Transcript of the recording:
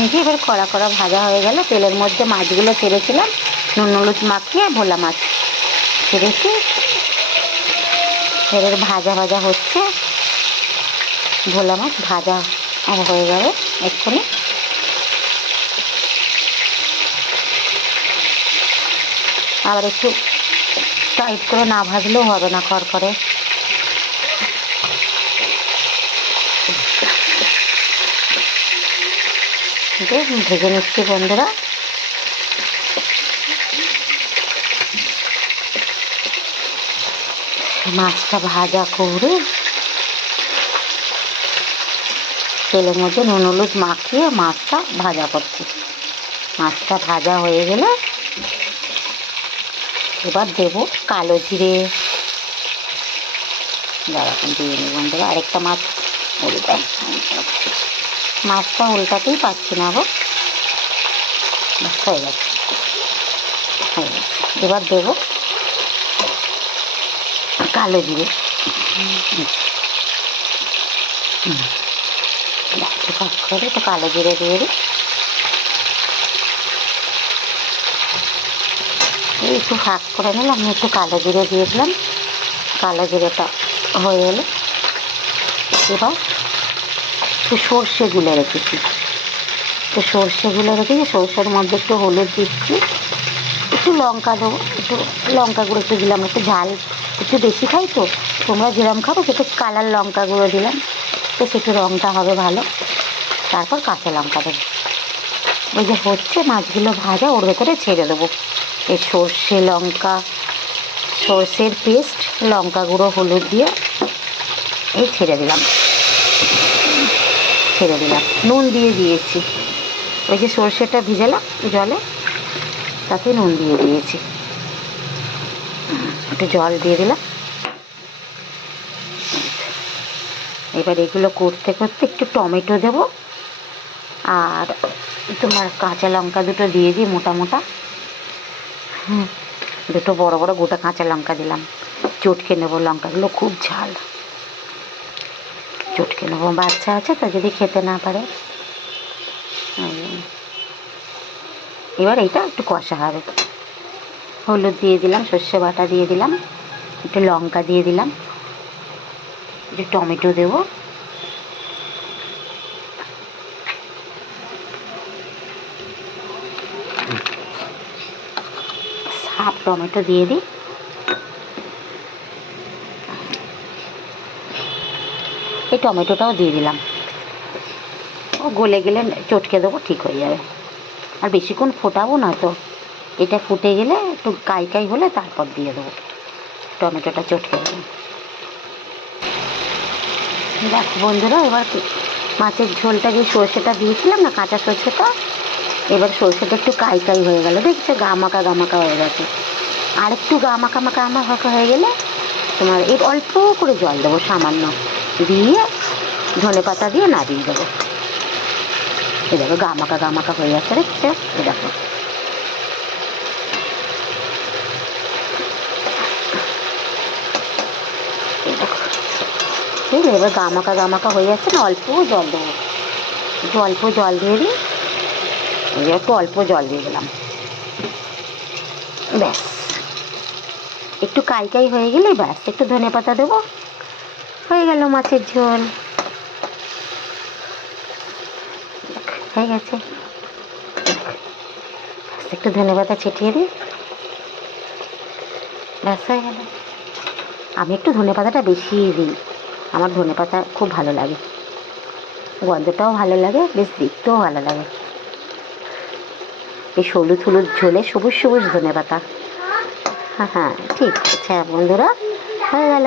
এই যে এবার কড়া কড়া ভাজা হয়ে গেল। তেলের মধ্যে মাছগুলো ছেড়েছিলাম, নুন হলুদ মাখিয়ে ভোলা মাছ ছেড়েছি। এবার ভাজা ভাজা হচ্ছে, ভোলা মাছ ভাজা হয়ে যাবে এক্ষুনি। আবার একটু টাইট করে না ভাজলেও হবে না, খড়খড়ে। ভেজে নিচ্ছি বন্ধুরা। মাছটা ভাজা করে তেলের মধ্যে নুন হলুদ মাখিয়ে মাছটা ভাজা করছি। মাছটা ভাজা হয়ে গেলে এবার দেবো কালো জিরে। দাঁড়ান দিয়ে নিই বন্ধুরা, আরেকটা মাছ উল্টাই। মাছটা উল্টাতেই পাচ্ছি না গো, হয়ে গেছে। এবার দেবো কালো জিরে। করে তো কালো জিরে দিয়ে দিই। একটু ফাঁক করে নিলাম, আমি একটু কালো জিরে দিয়ে দিলাম। কালো জিরেটা হয়ে গেলে এবার একটু সর্ষে গুলে রেখেছি, সর্ষের মধ্যে একটু হলুদ দিচ্ছি, একটু লঙ্কা দেবো, একটু লঙ্কা গুঁড়ো একটু দিলাম। একটু ঝাল একটু বেশি খাই তো, তোমরা যেরকম খাবো সেটা কালার লঙ্কা গুঁড়ো দিলাম, তো সেটু রঙটা হবে ভালো। তারপর কাঁচা লঙ্কা দেবো। ওই যে হচ্ছে মাছগুলো ভাজা, ওর ভেতরে ছেড়ে দেবো এই সর্ষে লঙ্কা, সর্ষের পেস্ট, লঙ্কা গুঁড়ো, হলুদ দিয়ে এই ছেড়ে দিলাম। নুন দিয়ে দিয়েছি, ওই যে সর্ষেটা ভিজালাম জলে, তাতে নুন দিয়ে দিয়েছি। একটু জল দিয়ে দিলাম। এবার এগুলো করতে করতে একটু টমেটো দেবো, আর তোমার কাঁচা লঙ্কা দুটো দিয়ে দিই মোটা মোটা। দুটো বড় বড় গোটা কাঁচা লঙ্কা দিলাম। চটকে নেবো, লঙ্কাগুলো খুব ঝাল, চটকে নেবো। বাচ্চা আছে তো, যদি খেতে না পারে। এবার এইটা একটু কষা হবে। হলুদ দিয়ে দিলাম, সর্ষে বাটা দিয়ে দিলাম, একটু লঙ্কা দিয়ে দিলাম, একটু টমেটো দেবো। হাফ টমেটো দিয়ে দিই। এই টমেটোটাও দিয়ে দিলাম। ও গলে গেলে চটকে দেবো, ঠিক হয়ে যাবে। আর বেশিক্ষণ ফোটাবো না তো, এটা ফুটে গেলে একটু কাই কাই হলে তারপর দিয়ে দেবো। টমেটোটা চটকে দেবো। দেখো বন্ধুরা, এবার মাছের ঝোলটা যে সর্ষেটা দিয়েছিলাম না, কাঁচা সর্ষেটা, এবার সর্ষেটা একটু কাই কাই হয়ে গেল, দেখছো গামাকা গামাকা হয়ে গেছে। আর একটু গামাকা মাখা হয়ে গেলে তোমার এর অল্প করে জল দেবো, সামান্য দিয়ে ধনে পাতা দিয়ে নাড়িয়ে দেবো। এ দেখো গামাকা হয়ে যাচ্ছে, দেখছো? এ দেখো, বুঝলে? এবার গামাকা হয়ে যাচ্ছে না, অল্প জল দেবো, একটু অল্প জল দিয়ে দিই। একটু অল্প জল দিয়ে দিলাম, ব্যাস। একটু কাই কাই হয়ে গেলে ব্যাস, একটু ধনে পাতা দেবো, হয়ে গেল মাছের ঝোল, হয়ে গেছে। একটু ধনে পাতা ছিটিয়ে দিই, ব্যাস হয়ে গেল। আমি একটু ধনে পাতাটা বেশিই দিই, আমার ধনে পাতা খুব ভালো লাগে, গন্ধটাও ভালো লাগে, বেশ দেখতেও ভালো লাগে। এই হলুদ ঝোলে সবুজ সবুজ ধনে পাতা। হ্যাঁ, ঠিক আছে বন্ধুরা, হয়ে গেল।